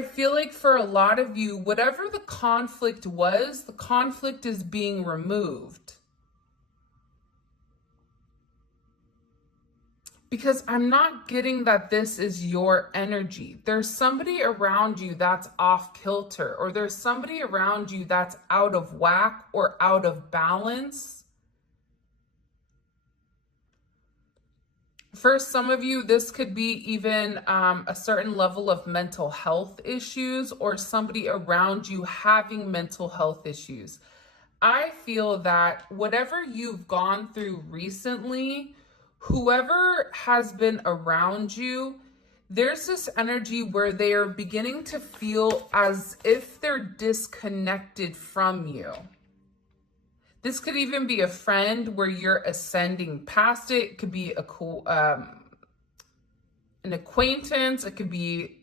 I feel like for a lot of you, whatever the conflict was, the conflict is being removed. Because I'm not getting that this is your energy. There's somebody around you that's off kilter, or there's somebody around you that's out of whack or out of balance. For some of you, this could be even a certain level of mental health issues, or somebody around you having mental health issues. I feel that whatever you've gone through recently, whoever has been around you, there's this energy where they are beginning to feel as if they're disconnected from you. This could even be a friend where you're ascending past it. It could be an acquaintance. It could be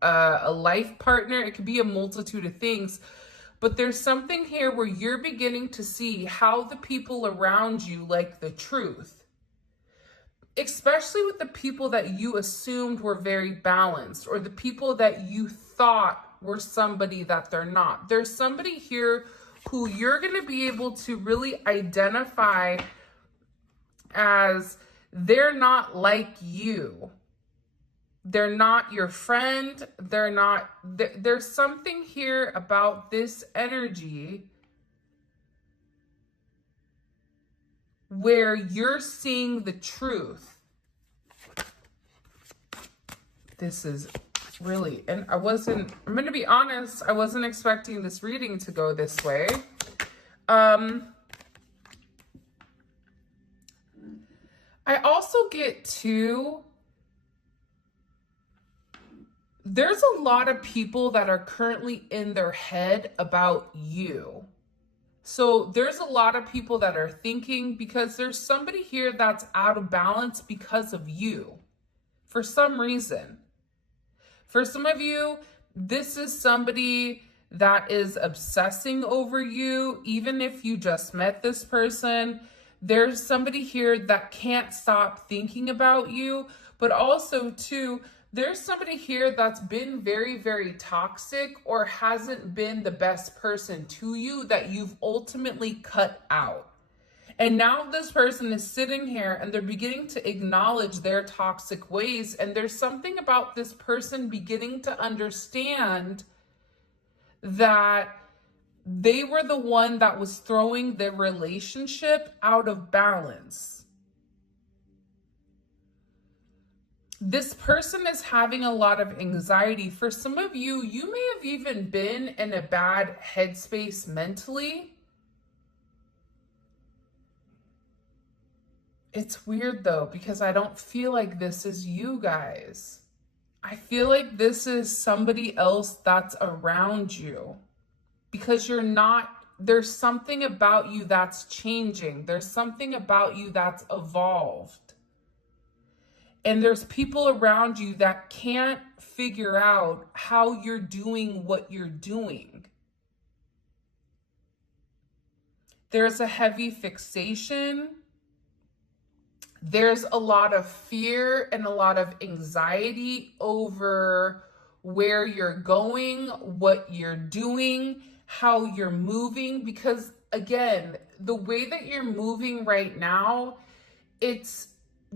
a life partner. It could be a multitude of things. But there's something here where you're beginning to see how the people around you like the truth. Especially with the people that you assumed were very balanced, or the people that you thought were somebody that they're not. There's somebody here who you're going to be able to really identify as they're not like you. They're not your friend. There's something here about this energy where you're seeing the truth. This is really, and I'm going to be honest, I wasn't expecting this reading to go this way. I also get there's a lot of people that are currently in their head about you. So there's a lot of people that are thinking, because there's somebody here that's out of balance because of you for some reason. For some of you, this is somebody that is obsessing over you. Even if you just met this person, there's somebody here that can't stop thinking about you. But also, too, there's somebody here that's been very, very toxic, or hasn't been the best person to you, that you've ultimately cut out. And now this person is sitting here and they're beginning to acknowledge their toxic ways. And there's something about this person beginning to understand that they were the one that was throwing the relationship out of balance. This person is having a lot of anxiety. For some of you, you may have even been in a bad headspace mentally. It's weird though, because I don't feel like this is you guys. I feel like this is somebody else that's around you, because there's something about you that's changing. There's something about you that's evolved. And there's people around you that can't figure out how you're doing what you're doing. There's a heavy fixation. There's a lot of fear and a lot of anxiety over where you're going, what you're doing, how you're moving. Because again, the way that you're moving right now,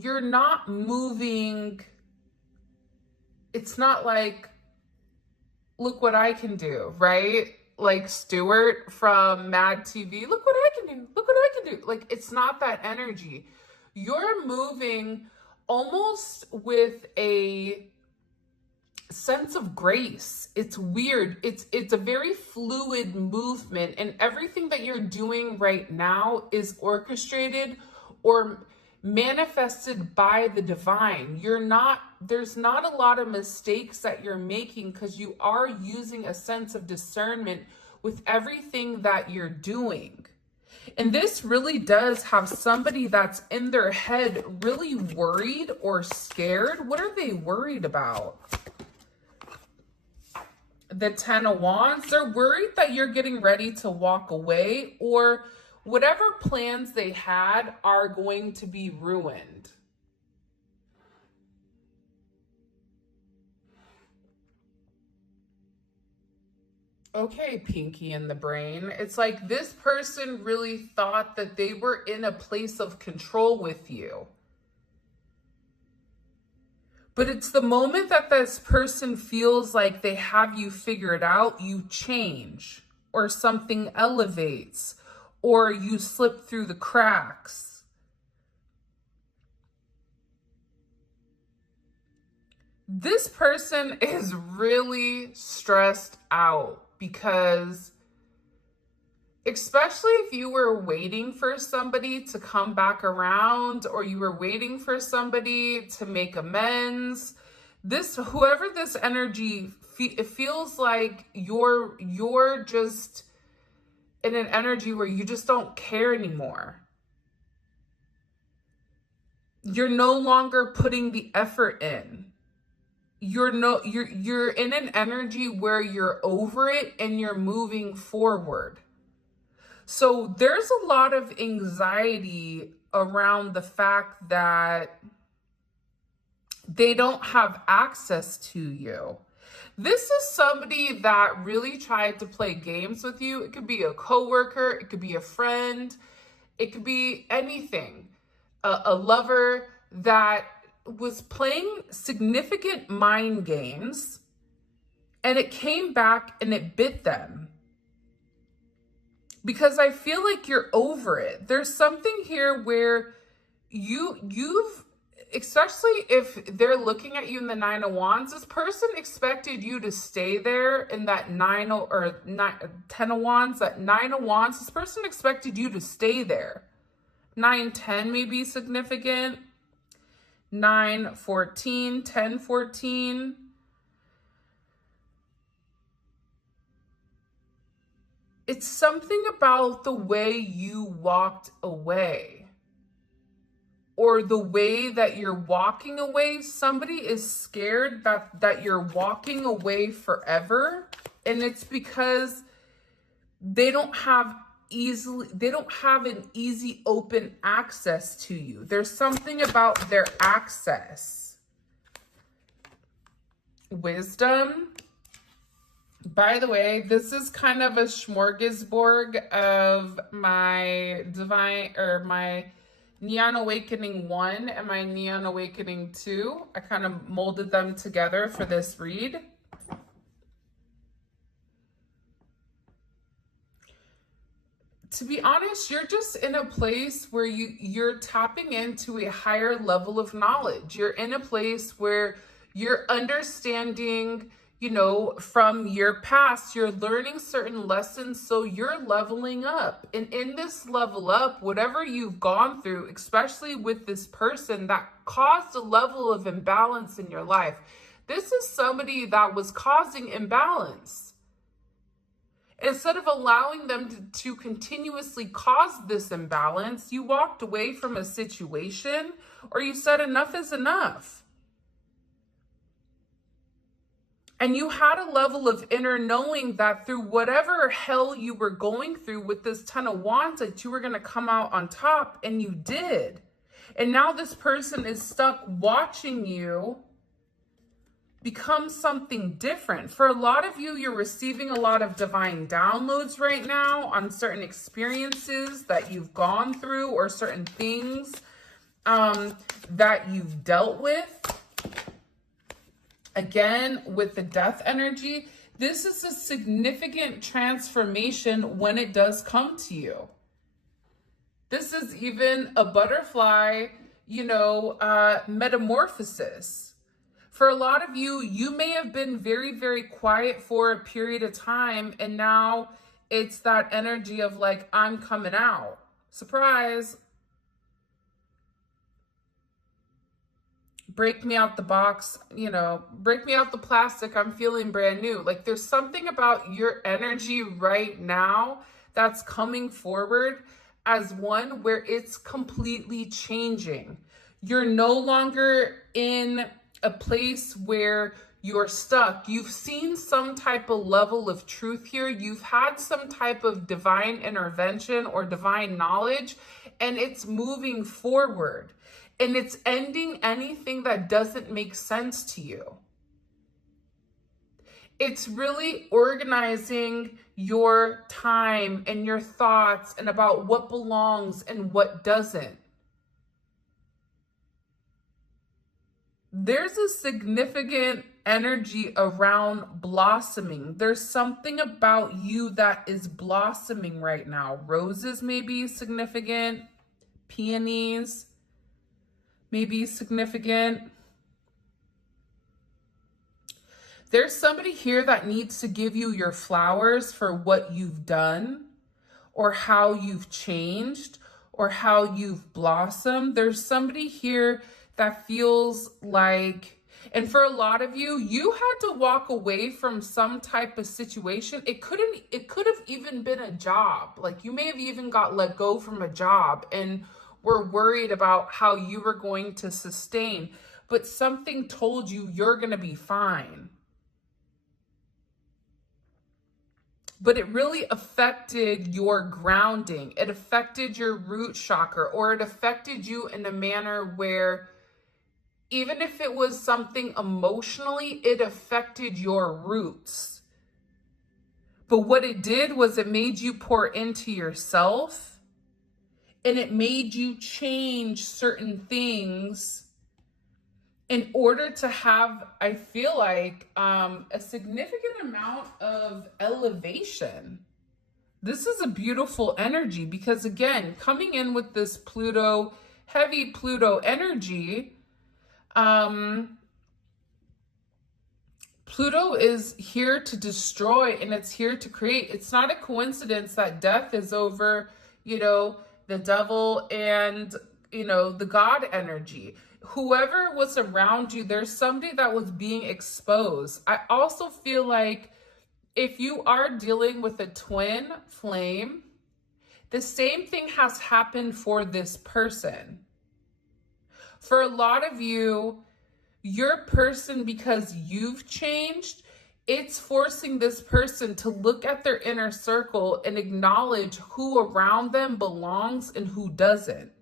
you're not moving. It's not like, look what I can do, right? Like Stuart from Mad TV, look what I can do, look what I can do. Like, it's not that energy. You're moving almost with a sense of grace. It's weird. It's a very fluid movement, and everything that you're doing right now is orchestrated or manifested by the divine. There's not a lot of mistakes that you're making, because you are using a sense of discernment with everything that you're doing. And this really does have somebody that's in their head really worried or scared. What are they worried about? The 10 of Wands. They're worried that you're getting ready to walk away, or whatever plans they had are going to be ruined. Okay, Pinky in the brain. It's like this person really thought that they were in a place of control with you. But it's the moment that this person feels like they have you figured out, you change, or something elevates, or you slip through the cracks. This person is really stressed out because, especially if you were waiting for somebody to come back around or you were waiting for somebody to make amends, whoever this energy, it feels like you're just in an energy where you just don't care anymore. You're no longer putting the effort in. You're in an energy where you're over it and you're moving forward. So there's a lot of anxiety around the fact that they don't have access to you. This is somebody that really tried to play games with you. It could be a coworker, it could be a friend, it could be anything. A lover that was playing significant mind games, and it came back and it bit them. Because I feel like you're over it. There's something here where you've, especially if they're looking at you in the Nine of Wands, this person expected you to stay there in that 10 of Wands, that Nine of Wands, this person expected you to stay there. 9-10 may be significant. 9-14, 10-14. It's something about the way you walked away or the way that you're walking away. Somebody is scared that you're walking away forever. And it's because they don't have an easy open access to you. There's something about their access. Wisdom. By the way, this is kind of a smorgasbord of my my Neon Awakening 1 and my Neon Awakening 2. I kind of molded them together for this read. To be honest, you're just in a place where you're tapping into a higher level of knowledge. You're in a place where you're understanding, from your past, you're learning certain lessons, so you're leveling up. And in this level up, whatever you've gone through, especially with this person that caused a level of imbalance in your life, this is somebody that was causing imbalance. Instead of allowing them to continuously cause this imbalance, you walked away from a situation, or you said enough is enough. And you had a level of inner knowing that through whatever hell you were going through with this 10 of Wands, that you were going to come out on top, and you did. And now this person is stuck watching you become something different. For a lot of you, you're receiving a lot of divine downloads right now on certain experiences that you've gone through or certain things that you've dealt with. Again, with the death energy, this is a significant transformation when it does come to you. This is even a butterfly, metamorphosis. For a lot of you, you may have been very, very quiet for a period of time, and now it's that energy of like, I'm coming out. Surprise. Break me out the box, break me out the plastic. I'm feeling brand new. Like there's something about your energy right now that's coming forward as one where it's completely changing. You're no longer in a place where you're stuck. You've seen some type of level of truth here. You've had some type of divine intervention or divine knowledge, and it's moving forward. And it's ending anything that doesn't make sense to you. It's really organizing your time and your thoughts and about what belongs and what doesn't. There's a significant energy around blossoming. There's something about you that is blossoming right now. Roses may be significant. Peonies may be significant. There's somebody here that needs to give you your flowers for what you've done or how you've changed or how you've blossomed. There's somebody here that feels like, and for a lot of you, you had to walk away from some type of situation. It could have even been a job. Like you may have even got let go from a job and were worried about how you were going to sustain, but something told you you're going to be fine. But it really affected your grounding. It affected your root chakra, or it affected you in a manner where even if it was something emotionally, it affected your roots. But what it did was it made you pour into yourself, and it made you change certain things in order to have, I feel like, a significant amount of elevation. This is a beautiful energy because, again, coming in with this Pluto, heavy Pluto energy, Pluto is here to destroy and it's here to create. It's not a coincidence that death is over, the devil and, the God energy. Whoever was around you, there's somebody that was being exposed. I also feel like if you are dealing with a twin flame, the same thing has happened for this person. For a lot of you, your person, because you've changed, it's forcing this person to look at their inner circle and acknowledge who around them belongs and who doesn't.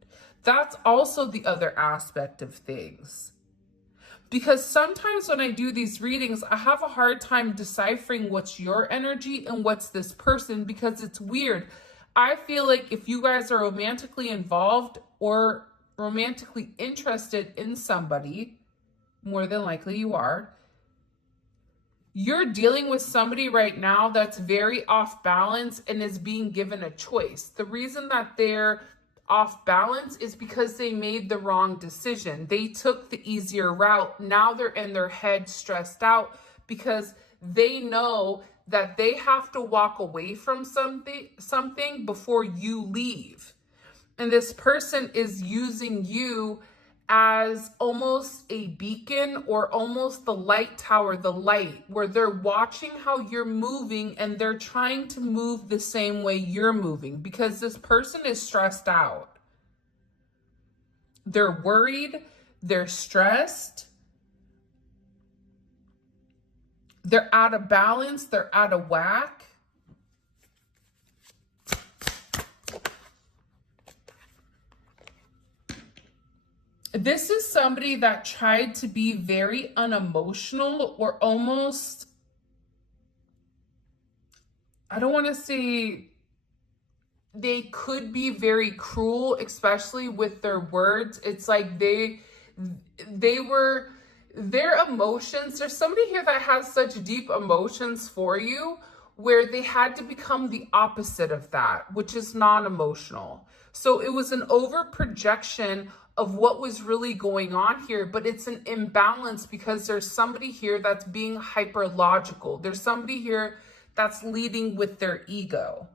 That's also the other aspect of things. Because sometimes when I do these readings, I have a hard time deciphering what's your energy and what's this person, because it's weird. I feel like if you guys are romantically involved or romantically interested in somebody, more than likely you are, you're dealing with somebody right now that's very off balance and is being given a choice. The reason that they're off balance is because they made the wrong decision. They took the easier route. Now they're in their head stressed out because they know that they have to walk away from something before you leave. And this person is using you as almost a beacon or almost the light tower, the light, where they're watching how you're moving and they're trying to move the same way you're moving because this person is stressed out. They're worried, they're stressed, they're out of balance, they're out of whack. This is somebody that tried to be very unemotional or almost, I don't want to say they could be very cruel, especially with their words. It's like their emotions. There's somebody here that has such deep emotions for you where they had to become the opposite of that, which is non-emotional. So it was an over projection of what was really going on here, but it's an imbalance because there's somebody here that's being hyper logical. There's somebody here that's leading with their ego,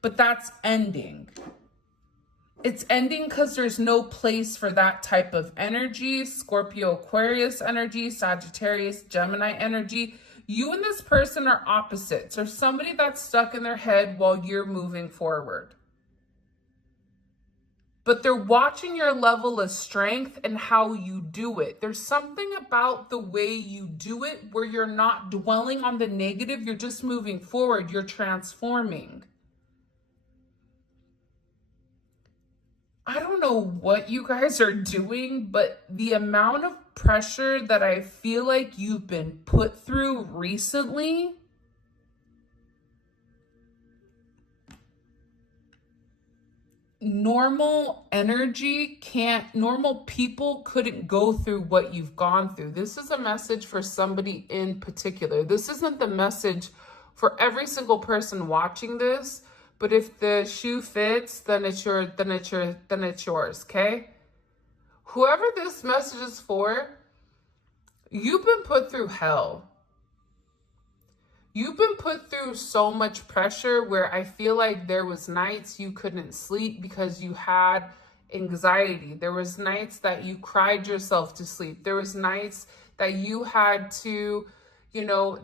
but that's ending. It's ending because there's no place for that type of energy. Scorpio, Aquarius energy, Sagittarius, Gemini energy. You and this person are opposites. There's somebody that's stuck in their head while you're moving forward. But they're watching your level of strength and how you do it. There's something about the way you do it where you're not dwelling on the negative. You're just moving forward. You're transforming. I don't know what you guys are doing, but the amount of pressure that I feel like you've been put through recently, normal people couldn't go through what you've gone through. This is a message for somebody in particular. This isn't the message for every single person watching this, but if the shoe fits, then it's yours, okay? Whoever this message is for, you've been put through hell. You've been put through so much pressure where I feel like there was nights you couldn't sleep because you had anxiety. There was nights that you cried yourself to sleep. There was nights that you had to,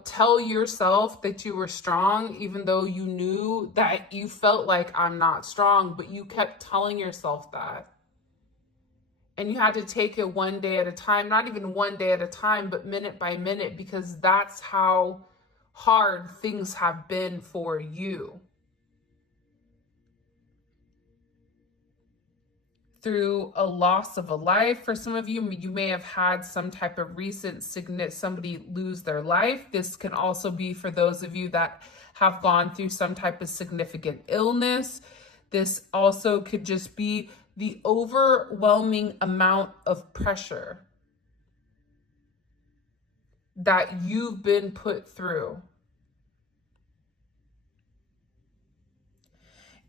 tell yourself that you were strong, even though you knew that you felt like I'm not strong, but you kept telling yourself that. And you had to take it one day at a time, not even one day at a time, but minute by minute, because that's how hard things have been for you. Through a loss of a life, for some of you, you may have had some type of recent somebody lose their life. This can also be for those of you that have gone through some type of significant illness. This also could just be the overwhelming amount of pressure that you've been put through.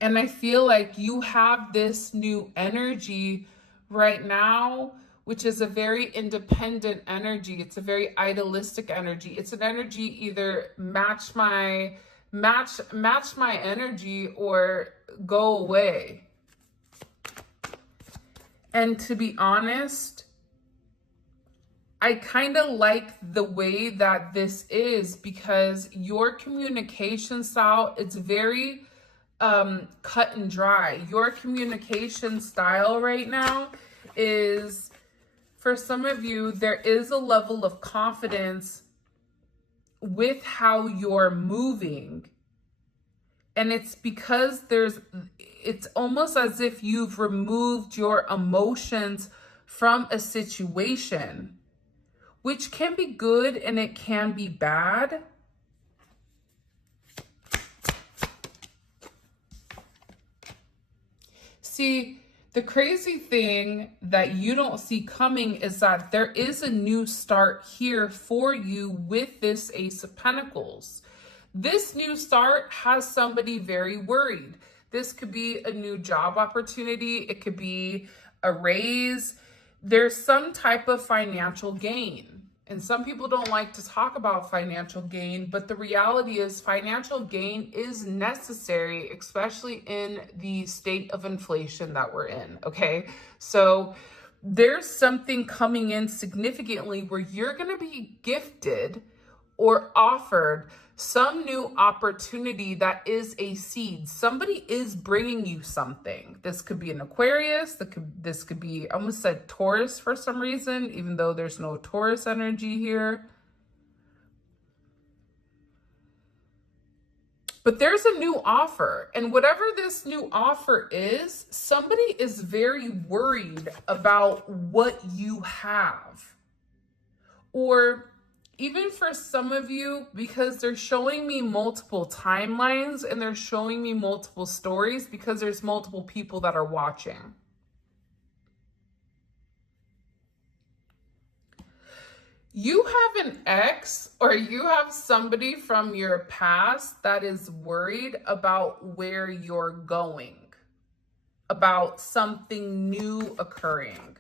And I feel like you have this new energy right now, which is a very independent energy. It's a very idealistic energy. It's an energy either match my energy or go away. And to be honest, I kind of like the way that this is, because your communication style, it's very cut and dry. Your communication style right now is, for some of you, there is a level of confidence with how you're moving. And it's because it's almost as if you've removed your emotions from a situation, which can be good and it can be bad. See, the crazy thing that you don't see coming is that there is a new start here for you with this Ace of Pentacles. This new start has somebody very worried. This could be a new job opportunity. It could be a raise. There's some type of financial gain. And some people don't like to talk about financial gain, but the reality is financial gain is necessary, especially in the state of inflation that we're in, okay? So there's something coming in significantly where you're going to be gifted or offered some new opportunity that is a seed. Somebody is bringing you something. This could be an Aquarius. This could be, I almost said Taurus for some reason, even though there's no Taurus energy here. But there's a new offer. And whatever this new offer is, somebody is very worried about what you have. Or even for some of you, because they're showing me multiple timelines and they're showing me multiple stories, because there's multiple people that are watching. You have an ex or you have somebody from your past that is worried about where you're going, about something new occurring,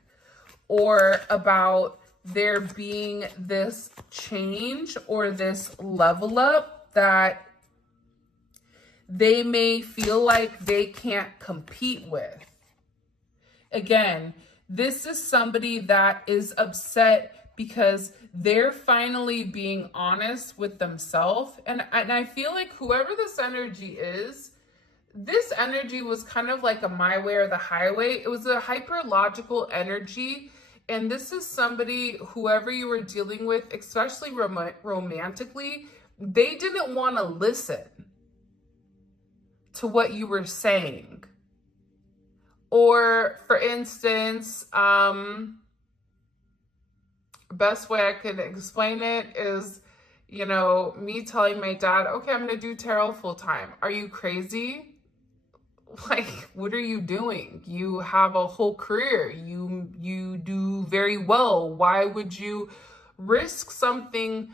or about there being this change or this level up that they may feel like they can't compete with. Again, this is somebody that is upset because they're finally being honest with themselves. And I feel like whoever this energy is, this energy was kind of like a my way or the highway. It was a hyperlogical energy. And this is somebody, whoever you were dealing with, especially romantically, they didn't want to listen to what you were saying. Or, for instance, Best way I could explain it is, you know, me telling my dad, okay, I'm going to do tarot full time. Are you crazy? Like, what are you doing? You have a whole career. You do very well. Why would you risk something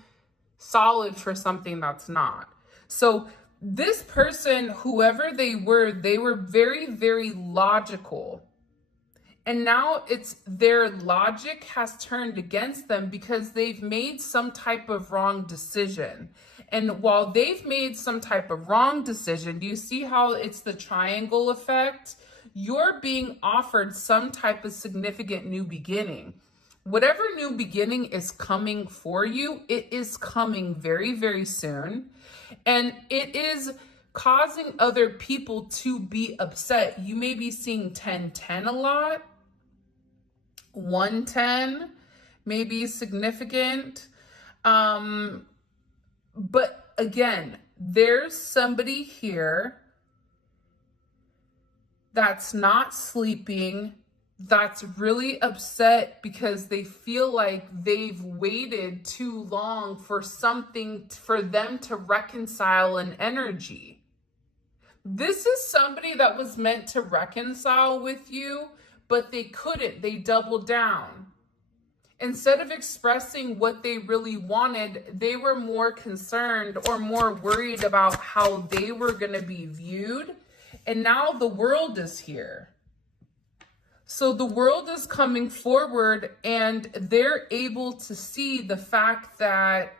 solid for something that's not? So this person, whoever they were very, very logical. And now it's their logic has turned against them because they've made some type of wrong decision. And while they've made some type of wrong decision, do you see how it's the triangle effect? You're being offered some type of significant new beginning. Whatever new beginning is coming for you, it is coming very, very soon. And it is causing other people to be upset. You may be seeing 1010 a lot. 110 may be significant. But again, there's somebody here that's not sleeping, that's really upset because they feel like they've waited too long for something for them to reconcile an energy. This is somebody that was meant to reconcile with you, but they couldn't. They doubled down. Instead of expressing what they really wanted, they were more concerned or more worried about how they were going to be viewed. And now the world is here. So the world is coming forward and they're able to see the fact that,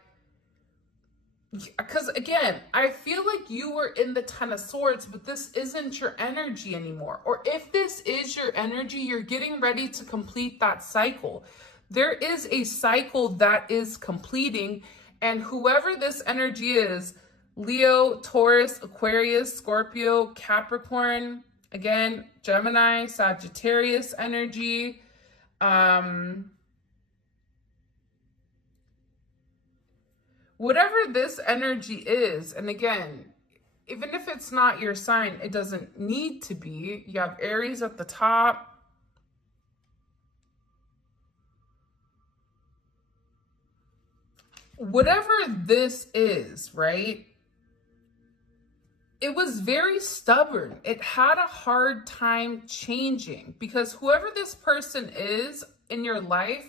because again, I feel like you were in the Ten of Swords, but this isn't your energy anymore. Or if this is your energy, you're getting ready to complete that cycle. There is a cycle that is completing, and whoever this energy is, Leo, Taurus, Aquarius, Scorpio, Capricorn, again, Gemini, Sagittarius energy, whatever this energy is, and again, even if it's not your sign, it doesn't need to be. You have Aries at the top. Whatever this is, right? It was very stubborn. It had a hard time changing because whoever this person is in your life,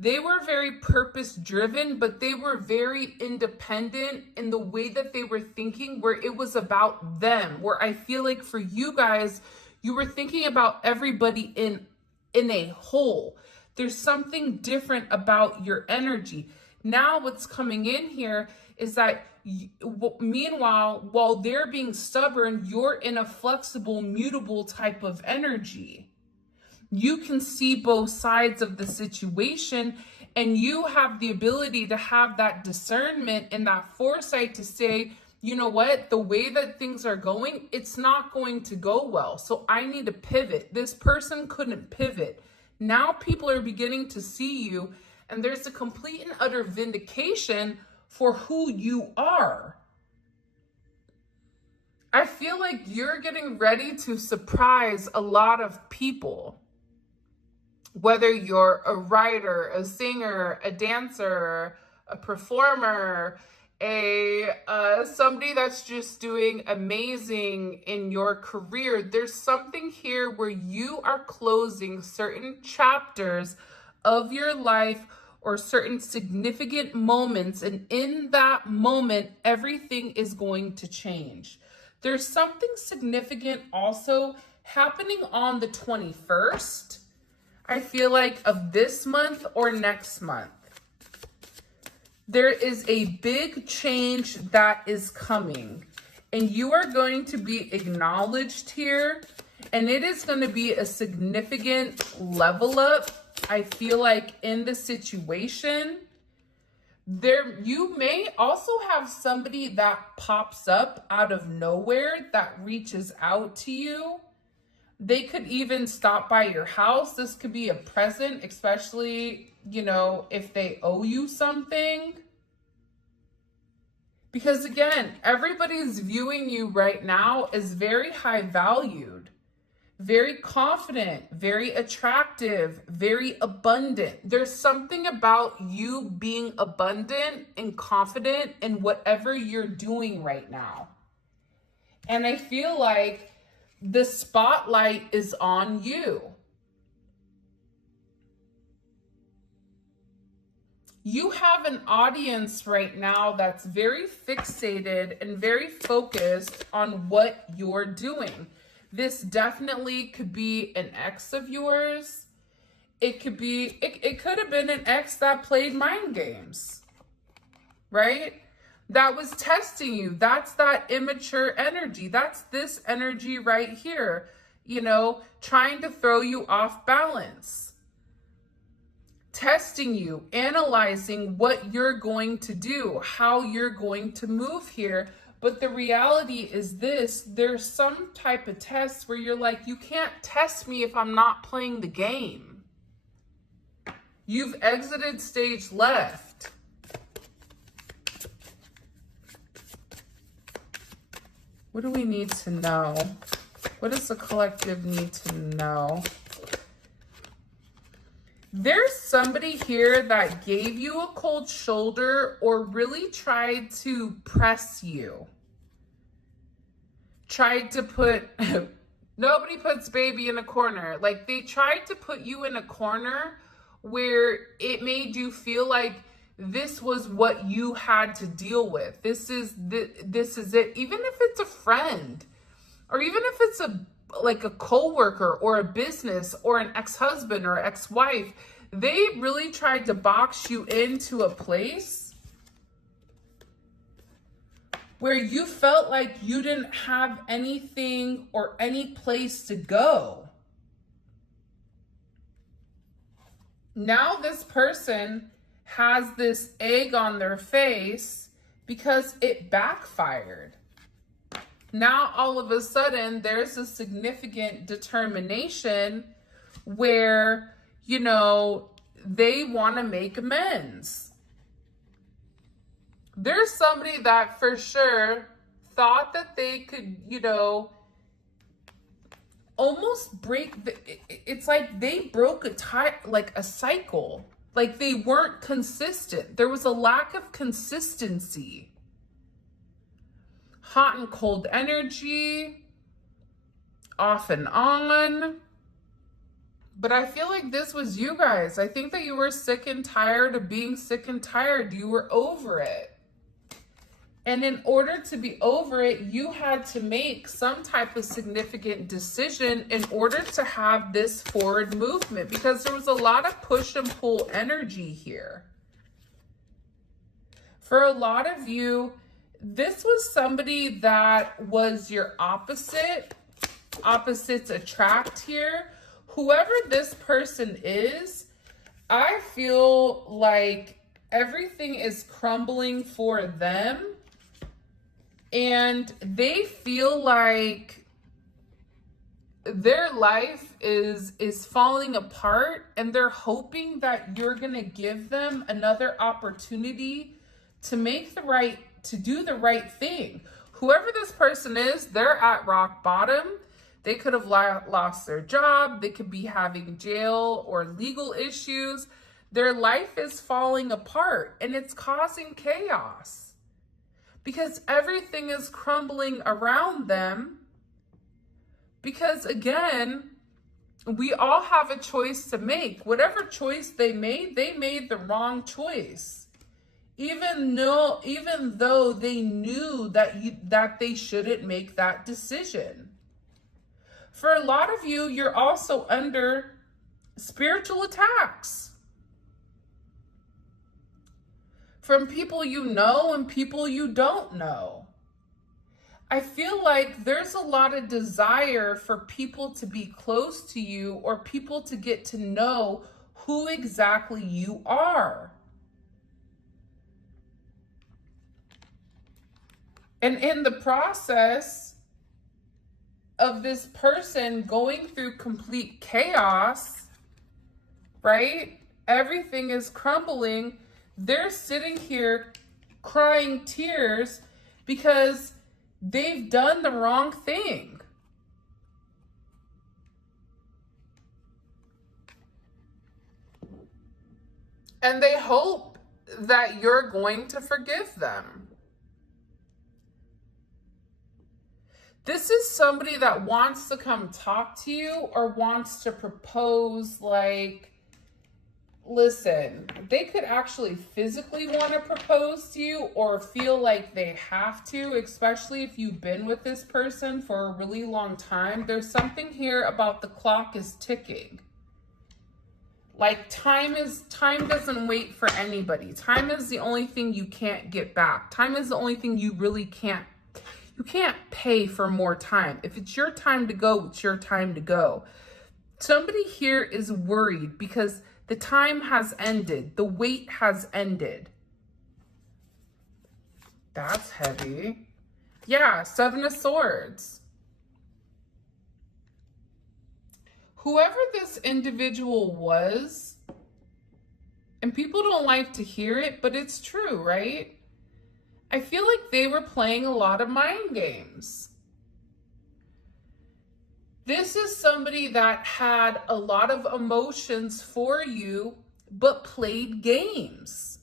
they were very purpose driven, but they were very independent in the way that they were thinking, where it was about them, where I feel like for you guys, you were thinking about everybody in a whole. There's something different about your energy. Now what's coming in here is that meanwhile, while they're being stubborn, you're in a flexible, mutable type of energy. You can see both sides of the situation, and you have the ability to have that discernment and that foresight to say, you know what, the way that things are going, it's not going to go well. So I need to pivot. This person couldn't pivot. Now people are beginning to see you, and there's a complete and utter vindication for who you are. I feel like you're getting ready to surprise a lot of people. Whether you're a writer, a singer, a dancer, a performer, somebody that's just doing amazing in your career, there's something here where you are closing certain chapters of your life or certain significant moments, and in that moment, everything is going to change. There's something significant also happening on the 21st, I feel like, of this month or next month. There is a big change that is coming, and you are going to be acknowledged here, and it is going to be a significant level up, I feel like, in the situation. There, you may also have somebody that pops up out of nowhere that reaches out to you. They could even stop by your house. This could be a present, especially, you know, if they owe you something. Because again, everybody's viewing you right now as very high valued, very confident, very attractive, very abundant. There's something about you being abundant and confident in whatever you're doing right now. And I feel like the spotlight is on you. You have an audience right now that's very fixated and very focused on what you're doing. This definitely could be an ex of yours. It could have been an ex that played mind games, right? That was testing you. That's that immature energy. That's this energy right here, you know, trying to throw you off balance, testing you, analyzing what you're going to do, how you're going to move here. But the reality is this, there's some type of test where you're like, you can't test me if I'm not playing the game. You've exited stage left. What do we need to know? What does the collective need to know? There's somebody here that gave you a cold shoulder or really tried to press you. Tried to put, nobody puts baby in a corner. Like they tried to put you in a corner where it made you feel like this was what you had to deal with. This is it. Even if it's a friend, or even if it's like a coworker or a business or an ex-husband or ex-wife, they really tried to box you into a place where you felt like you didn't have anything or any place to go. Now this person has this egg on their face because it backfired. Now, all of a sudden, there's a significant determination where, you know, they want to make amends. There's somebody that for sure thought that they could, you know, almost it's like they broke a cycle. Like they weren't consistent. There was a lack of consistency. Hot and cold energy, off and on. But I feel like this was you guys. I think that you were sick and tired of being sick and tired. You were over it. And in order to be over it, you had to make some type of significant decision in order to have this forward movement, because there was a lot of push and pull energy here. For a lot of you, this was somebody that was your opposite. Opposites attract here. Whoever this person is, I feel like everything is crumbling for them. And they feel like their life is falling apart, and they're hoping that you're going to give them another opportunity to do the right thing. Whoever this person is, they're at rock bottom. They could have lost their job. They could be having jail or legal issues. Their life is falling apart, and it's causing chaos because everything is crumbling around them. Because again, we all have a choice to make. Whatever choice they made the wrong choice. Even though they knew that they shouldn't make that decision. For a lot of you, you're also under spiritual attacks from people you know and people you don't know. I feel like there's a lot of desire for people to be close to you, or people to get to know who exactly you are. And in the process of this person going through complete chaos, right? Everything is crumbling. They're sitting here crying tears because they've done the wrong thing. And they hope that you're going to forgive them. This is somebody that wants to come talk to you or wants to propose, like, listen, they could actually physically want to propose to you or feel like they have to, especially if you've been with this person for a really long time. There's something here about the clock is ticking. Like time doesn't wait for anybody. Time is the only thing you can't get back. Time is the only thing you really can't pay for more time. If it's your time to go, it's your time to go. Somebody here is worried because the time has ended. The wait has ended. That's heavy. Yeah, Seven of Swords. Whoever this individual was, and people don't like to hear it, but it's true, right? I feel like they were playing a lot of mind games. This is somebody that had a lot of emotions for you, but played games.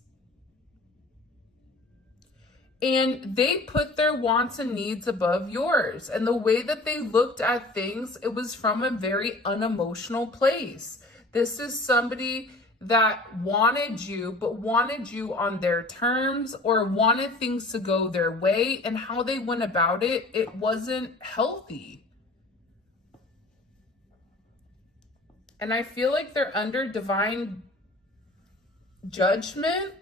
And they put their wants and needs above yours. And the way that they looked at things, it was from a very unemotional place. This is somebody that wanted you, but wanted you on their terms or wanted things to go their way. And how they went about it, it wasn't healthy. And I feel like they're under divine judgment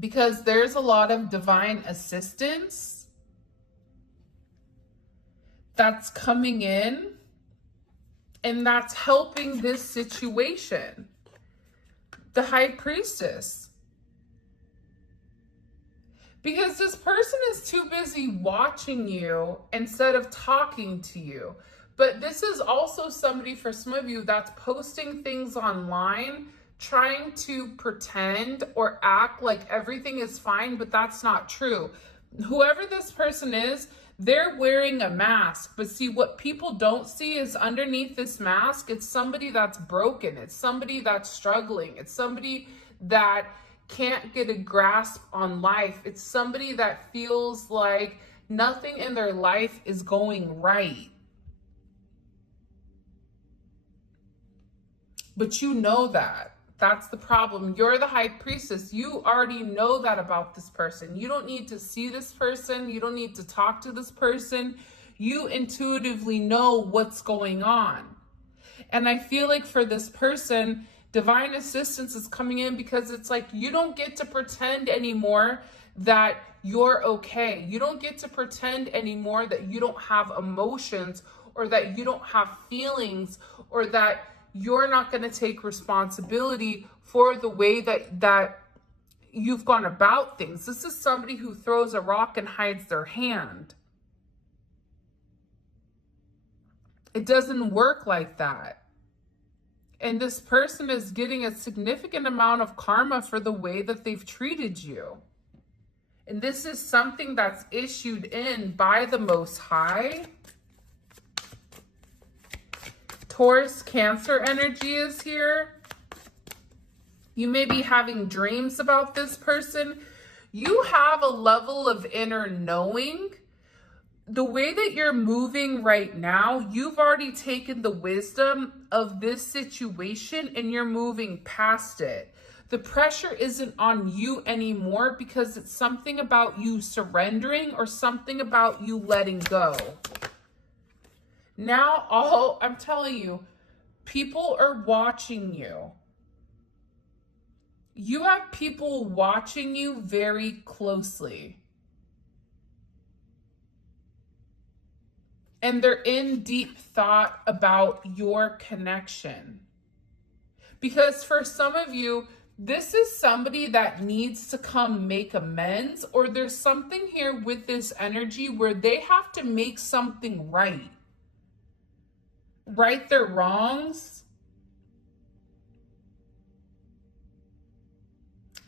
because there's a lot of divine assistance that's coming in and that's helping this situation. The High Priestess. Because this person is too busy watching you instead of talking to you. But this is also somebody, for some of you, that's posting things online, trying to pretend or act like everything is fine, but that's not true. Whoever this person is, they're wearing a mask. But see, what people don't see is underneath this mask, it's somebody that's broken. It's somebody that's struggling. It's somebody that can't get a grasp on life. It's somebody that feels like nothing in their life is going right. But you know that. That's the problem. You're the High Priestess. You already know that about this person. You don't need to see this person. You don't need to talk to this person. You intuitively know what's going on. And I feel like for this person, divine assistance is coming in because it's like you don't get to pretend anymore that you're okay. You don't get to pretend anymore that you don't have emotions or that you don't have feelings or that you're not going to take responsibility for the way that you've gone about things. This is somebody who throws a rock and hides their hand. It doesn't work like that. And this person is getting a significant amount of karma for the way that they've treated you. And this is something that's issued in by the Most High. Taurus, Cancer energy is here. You may be having dreams about this person. You have a level of inner knowing. The way that you're moving right now, you've already taken the wisdom of this situation and you're moving past it. The pressure isn't on you anymore because it's something about you surrendering or something about you letting go. Now, I'm telling you, people are watching you. You have people watching you very closely. And they're in deep thought about your connection. Because for some of you, this is somebody that needs to come make amends, or there's something here with this energy where they have to make something right. Right their wrongs.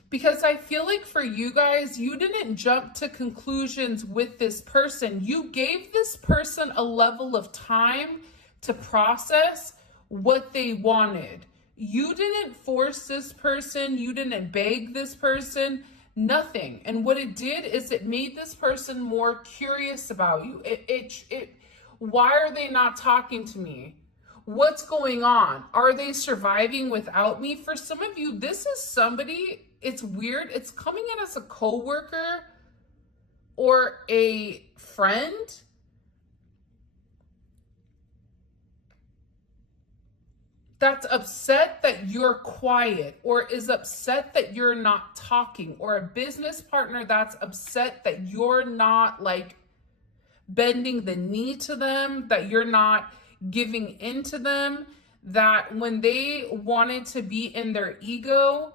Because I feel like for you guys, you didn't jump to conclusions with this person. You gave this person a level of time to process what they wanted. You didn't force this person. You didn't beg this person. Nothing. And what it did is it made this person more curious about you. Why are they not talking to me? What's going on? Are they surviving without me? For some of you, this is somebody, it's weird. It's coming in as a coworker or a friend. That's upset that you're quiet, or is upset that you're not talking, or a business partner that's upset that you're not like bending the knee to them, that you're not giving in to them, that when they wanted to be in their ego,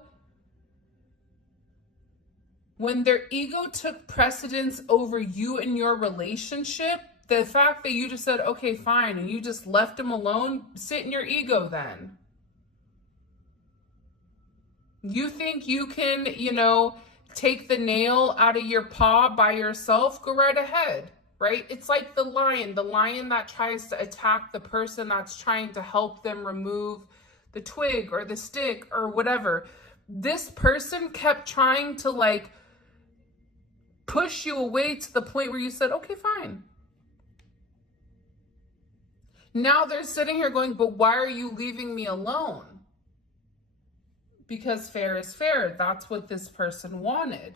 when their ego took precedence over you and your relationship, the fact that you just said, okay, fine, and you just left them alone, sit in your ego then. You think you can, take the nail out of your paw by yourself? Go right ahead, right? It's like the lion that tries to attack the person that's trying to help them remove the twig or the stick or whatever. This person kept trying to like push you away to the point where you said, okay, fine. Now they're sitting here going, but why are you leaving me alone? Because fair is fair. That's what this person wanted.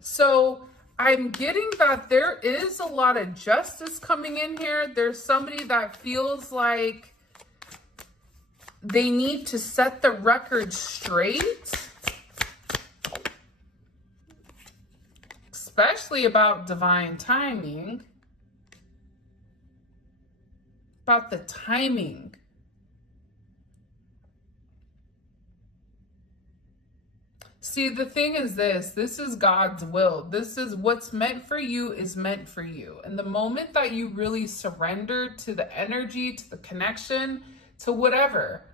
So I'm getting that there is a lot of justice coming in here. There's somebody that feels like they need to set the record straight, especially about divine timing. About the timing. See, the thing is this is God's will. This is what's meant for you is meant for you. And the moment that you really surrender to the energy, to the connection, to whatever,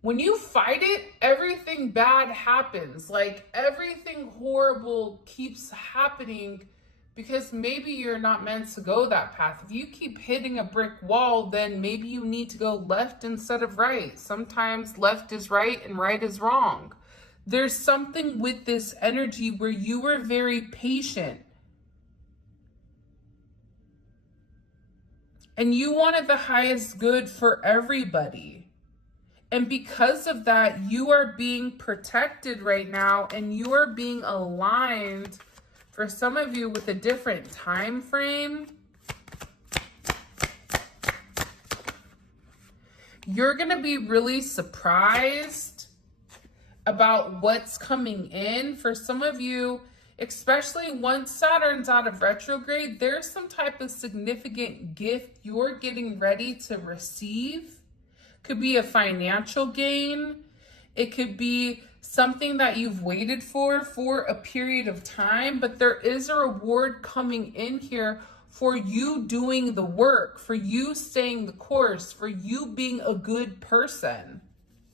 when you fight it, everything bad happens. Like everything horrible keeps happening because maybe you're not meant to go that path. If you keep hitting a brick wall, then maybe you need to go left instead of right. Sometimes left is right and right is wrong. There's something with this energy where you were very patient. And you wanted the highest good for everybody. And because of that, you are being protected right now and you are being aligned, for some of you, with a different time frame. You're going to be really surprised about what's coming in. For some of you, especially once Saturn's out of retrograde, there's some type of significant gift you're getting ready to receive. Could be a financial gain. It could be something that you've waited for a period of time, but there is a reward coming in here for you doing the work, for you staying the course, for you being a good person.